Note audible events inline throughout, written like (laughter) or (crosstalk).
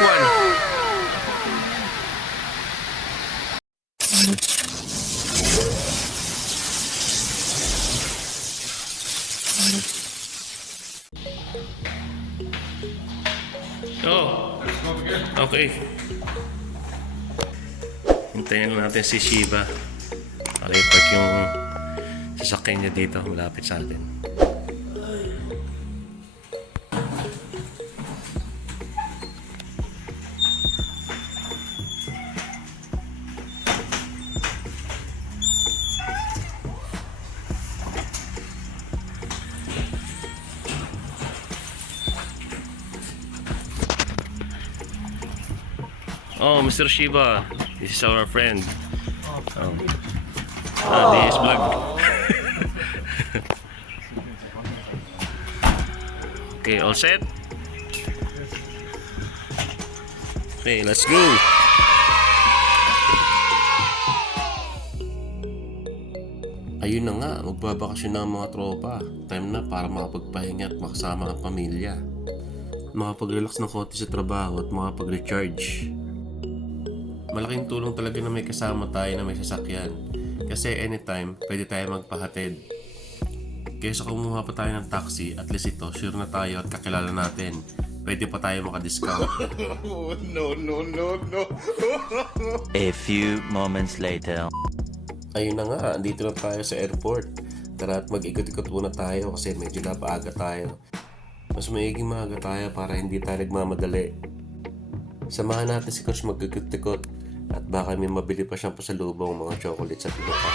one. Oh. Okay. Hintayin natin si Shiba. Para ipark yung sasakyan niya dito malapit sa atin. Oh, Mr. Shiba. This is our friend. Oh. Ah, this is (laughs) vlog. okay, all set? Okay, let's go. Ayun na nga, magbabakasyon na ang mga tropa. Time na para makapagpahinga at makasama ang pamilya. Makapag-relax ng konti sa trabaho at makapag-recharge. Malaking tulong talaga na may kasama tayo na may sasakyan. Kasi anytime, pwede tayo magpahatid. Kaysa kumuha pa tayo ng taxi, at least ito, sure na tayo at kakilala natin. Pwede pa tayo makadiscount. (laughs) A few moments later. Ayun na nga, andito na tayo sa airport. Tara at mag-ikot-ikot muna tayo kasi medyo napaaga tayo. Mas maiging maaga tayo para hindi tayo nagmamadali. Samahan natin si Coach mag-ikot-ikot at baka may mabili pa siyang pasalubong mga chocolates at iba pa.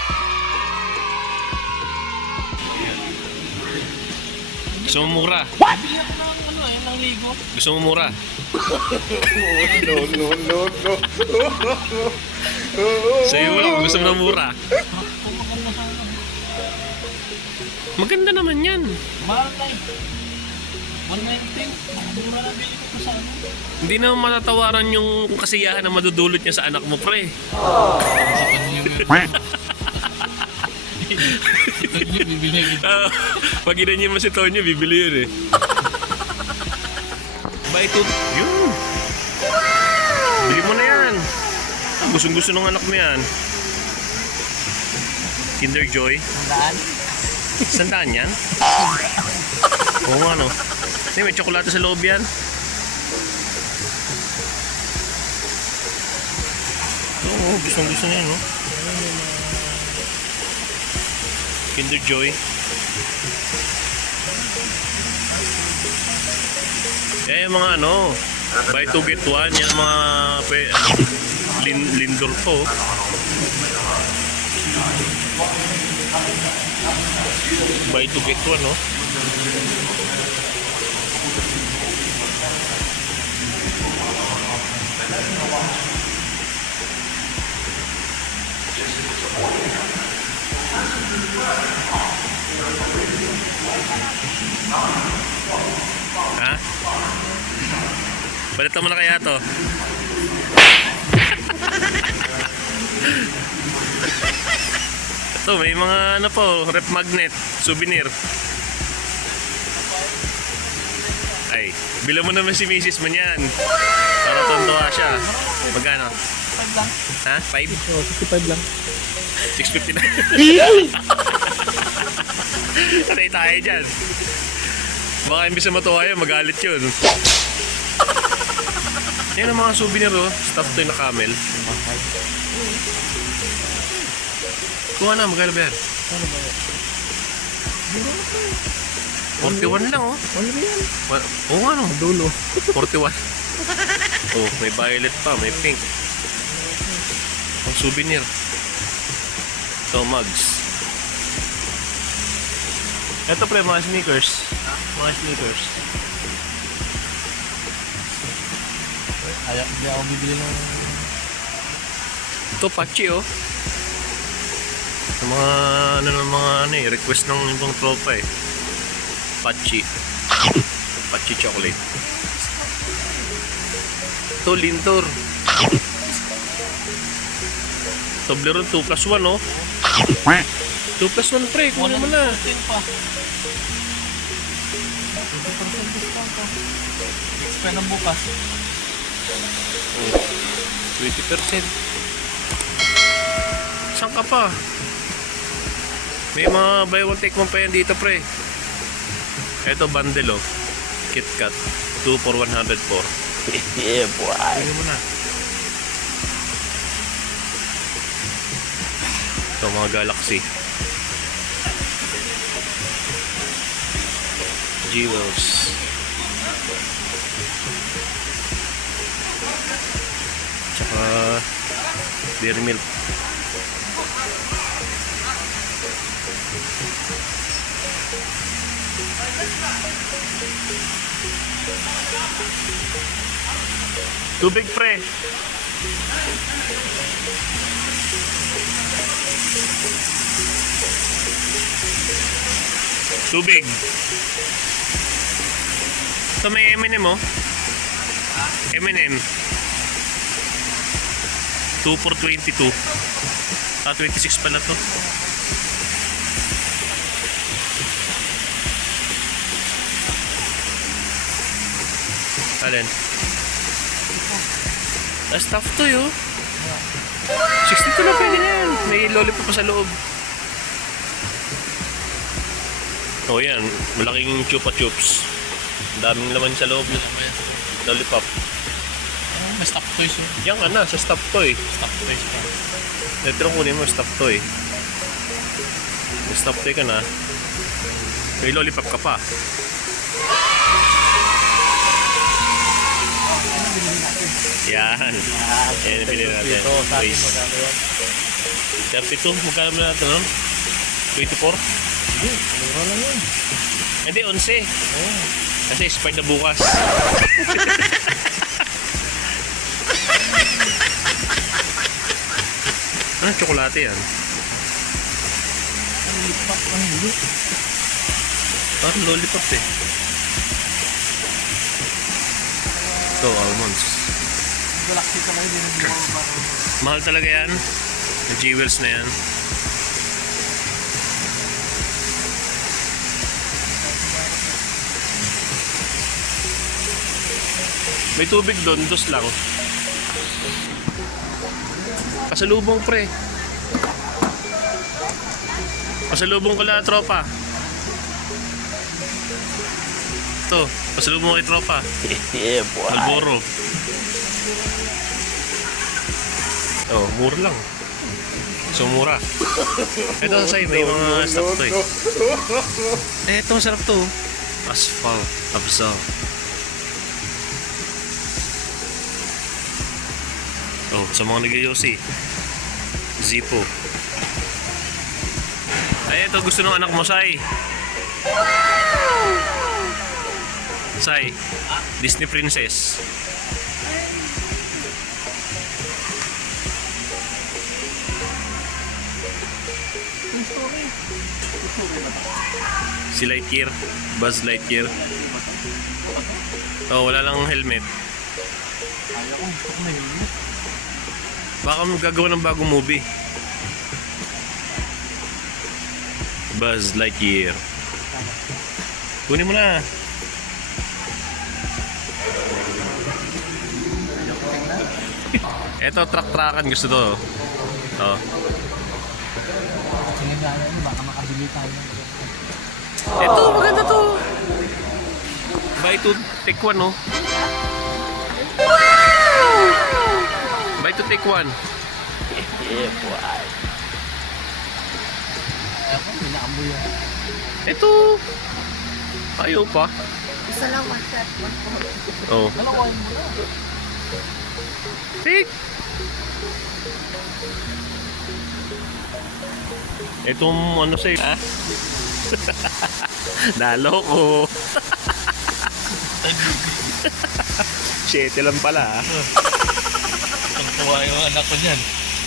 Gusto mo mura? Bili ako ng ano eh, ng ligo. Gusto mo mura? Sa'yo lang, gusto mo na mura. Maganda sa. Maganda naman yan. Mahal na eh. 119. Mura na ko sa ano. Hindi naman matatawaran yung kasiyahan na madudulot niya sa anak mo, pre. Ko. (laughs) Ah, pag inanyan mo si Tonyo, bibili yun eh. Buy two. Yun. Bili mo na yan. Ah, Gustong gusto ng anak mo yan. Kinder Joy. Daan? Sandaan yan? (laughs) Oo nga no. Hindi, may tsokolate sa loob yan. Oo, gustong gusto niya no. Kinder Joy. Eh, yung mga ano, buy two get one, yan mga pe, lin, lindor po. Buy two get one, no? Ha? Balita mo na kaya to? (laughs) Ito, may mga ano po, rep magnet, souvenir. Ay, bilang mo naman si Mrs. mo niyan. Para tuntua siya. Magkano? 5 lang. Ha? 5? Oo, 65 lang. 650 na. Patay tayo dyan. Baka imbis na matuwa yun, magalit yun. Yan ang mga souvenir oh. Stuffed toy na camel. Kuha na, magkano ba yan? Ano ba yun? 41 lang oh. Ano ba yan? Wa- Oo nga no, Dulo. 41. (laughs) oh, may violet pa, may pink. Ang souvenir. Ito, mugs. Ito pre, mga sneakers. Mga sneakers. Kaya hindi ako bibili ng... Ito, Pachi oh. Yung mga, ano ng mga, ano eh, request ng ibang tropa eh. Pachi. Pachi chocolate. Ito, Lintor. Toblerone 2 plus 1 oh. 2 plus 1 pre, kunin mo na. 10 pa. 20% discount pa. Next pa ng bukas. Oh, 20%. Saan ka pa? May mga buy one take one pa yan dito pre. Ito bundle oh. KitKat. 2 for 104. Yeah, boy. Mo na? Ito mga Galaxy. Jewels. Tsaka Dairy Milk. Tubig pre. Tubig. Ito may M&M oh. M&M. 2 for 22. Ah, 26 pala to. Alin? Ah, stuff to yun. 62 lang pwede na yan. May lollipop pa sa loob. Oh yan, malaking chupa chups. Daming laman sa loob. Lollipop. Oh, may stock toys yun. Yan ka na, sa stuff toy. Stock toys pa. Ito kunin mo, stuff toy. May stuff toy ka na. May lollipop ka pa. Yan. Yan, nabili natin. Ito, sa atin magkano yun? 32, magkano ba natin nun? 24? Hindi, mura lang yun. Hindi, 11. Oo. Kasi expired na bukas. (laughs) ano tsokolate yan? Ang lipat, ang hindi. Parang lollipop eh. Ito, almonds. Mahal talaga yan. Yung jewels na yan. May tubig doon, dos lang. Pasalubong pre. Pasalubong ko lang tropa. Ito, pasalubong kay tropa. Yeah, boy. Malboro. Oh, mura lang. So, mura. Ito sa'yo, may mga stuff to eh. Eh, ito masarap to. Asphalt. Absol. Oh, sa mga nagyayosi. Zippo. Ay, ito gusto ng anak mo, Sai. Sai. Disney Princess. Si Lightyear, Buzz Lightyear. Oh, wala lang helmet. Ko, gusto ko. Baka magagawa ng bagong movie. Buzz Lightyear. Kunin mo na. Eto, truck-truckan gusto to. Oh. Baka makabili tayo ng Ito, maganda to. Buy to take one, no? Buy to take one. Yeah, boy. Kaya ko, pinaamoy yan. Ito. Ayaw pa. Isa lang, one shot, one. Oh. Dalawain mo na. Take. Itong ano sa'yo, ha? (laughs) Naloko. (laughs) Siyete lang pala, ha? Tuwa yung anak ko niyan.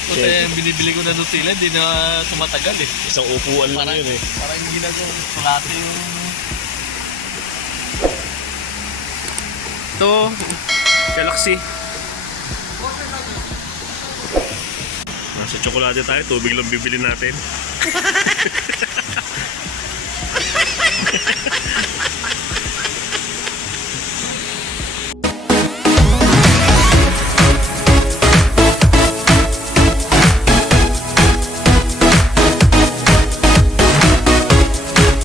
Puta yung binibili ko na Nutella, hindi na tumatagal eh. Isang upuan lang Parang, yun, eh. parang ginagawa, sulati yung... Ito, Galaxy. Tsokolate tayo, tubig lang bibili natin. (laughs)